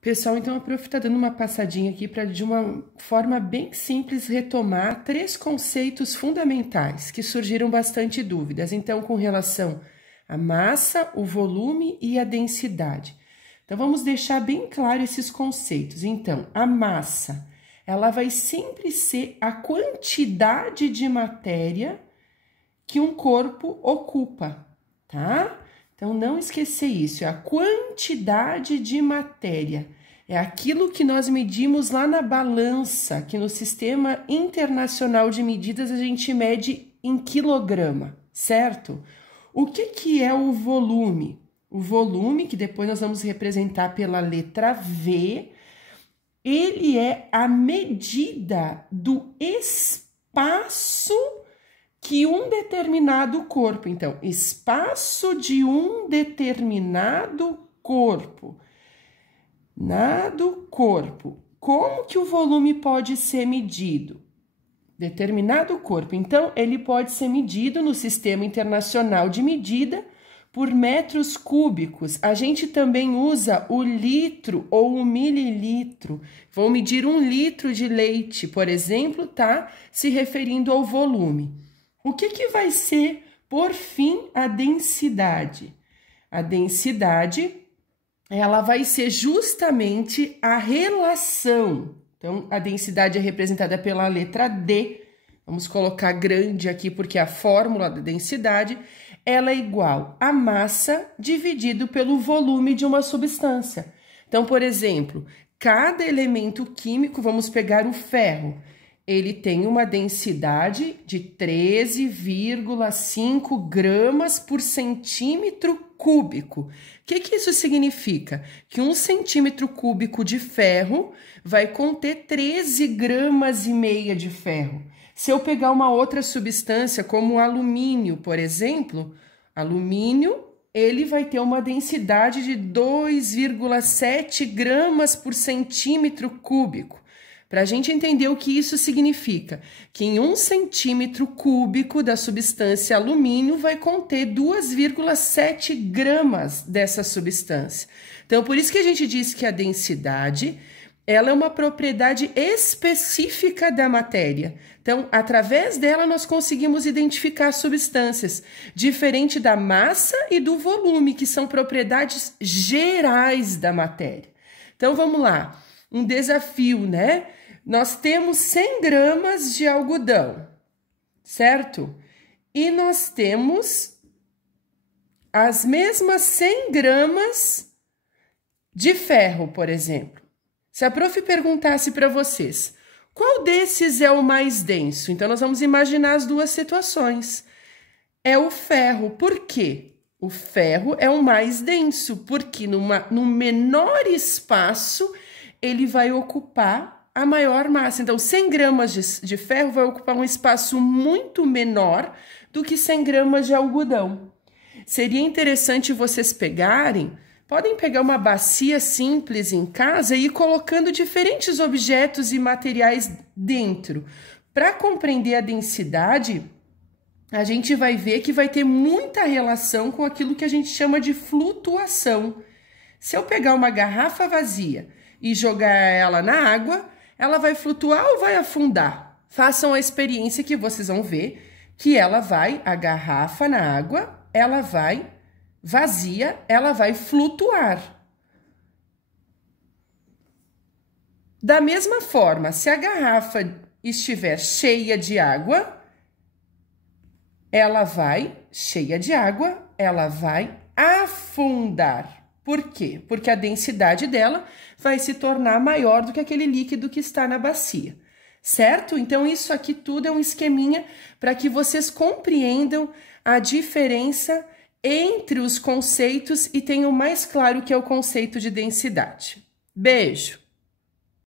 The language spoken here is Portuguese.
Pessoal, então a prof está dando uma passadinha aqui para, de uma forma bem simples, retomar 3 conceitos fundamentais que surgiram bastante dúvidas. Então, com relação à massa, o volume e a densidade. Então, vamos deixar bem claro esses conceitos. Então, a massa, ela vai sempre ser a quantidade de matéria que um corpo ocupa, tá? Então, não esquecer isso, é a quantidade de matéria. É aquilo que nós medimos lá na balança, que no Sistema Internacional de Medidas a gente mede em quilograma, certo? O que é o volume? O volume, que depois nós vamos representar pela letra V, ele é a medida do espaço que um determinado corpo, então, espaço de um determinado corpo, como que o volume pode ser medido? Determinado corpo, então, ele pode ser medido no Sistema Internacional de Medida por metros cúbicos. A gente também usa o litro ou o mililitro. Vou medir 1 litro de leite, por exemplo, tá? Se referindo ao volume. O que vai ser, por fim, a densidade? A densidade, ela vai ser justamente a relação. Então, a densidade é representada pela letra D. Vamos colocar grande aqui, porque a fórmula da densidade, ela é igual a massa dividido pelo volume de uma substância. Então, por exemplo, cada elemento químico, vamos pegar o ferro, ele tem uma densidade de 13,5 gramas por centímetro cúbico. O que isso significa? Que 1 centímetro cúbico de ferro vai conter 13 gramas e meia de ferro. Se eu pegar uma outra substância, como o alumínio, por exemplo, alumínio, ele vai ter uma densidade de 2,7 gramas por centímetro cúbico. Para a gente entender o que isso significa, que em 1 centímetro cúbico da substância alumínio vai conter 2,7 gramas dessa substância. Então, por isso que a gente diz que a densidade, ela é uma propriedade específica da matéria. Então, através dela, nós conseguimos identificar substâncias, diferente da massa e do volume, que são propriedades gerais da matéria. Então, vamos lá. Um desafio, né? Nós temos 100 gramas de algodão, certo? E nós temos as mesmas 100 gramas de ferro, por exemplo. Se a prof perguntasse para vocês, qual desses é o mais denso? Então, nós vamos imaginar as duas situações. É o ferro. Por quê? O ferro é o mais denso, porque num menor espaço ele vai ocupar a maior massa. Então, 100 gramas de ferro vai ocupar um espaço muito menor do que 100 gramas de algodão. Seria interessante vocês podem pegar uma bacia simples em casa e ir colocando diferentes objetos e materiais dentro. Para compreender a densidade, a gente vai ver que vai ter muita relação com aquilo que a gente chama de flutuação. Se eu pegar uma garrafa vazia e jogar ela na água, ela vai flutuar ou vai afundar? Façam a experiência que vocês vão ver que a garrafa na água, ela vai vazia, ela vai flutuar. Da mesma forma, se a garrafa estiver cheia de água, ela vai afundar. Por quê? Porque a densidade dela vai se tornar maior do que aquele líquido que está na bacia, certo? Então, isso aqui tudo é um esqueminha para que vocês compreendam a diferença entre os conceitos e tenham mais claro o que é o conceito de densidade. Beijo!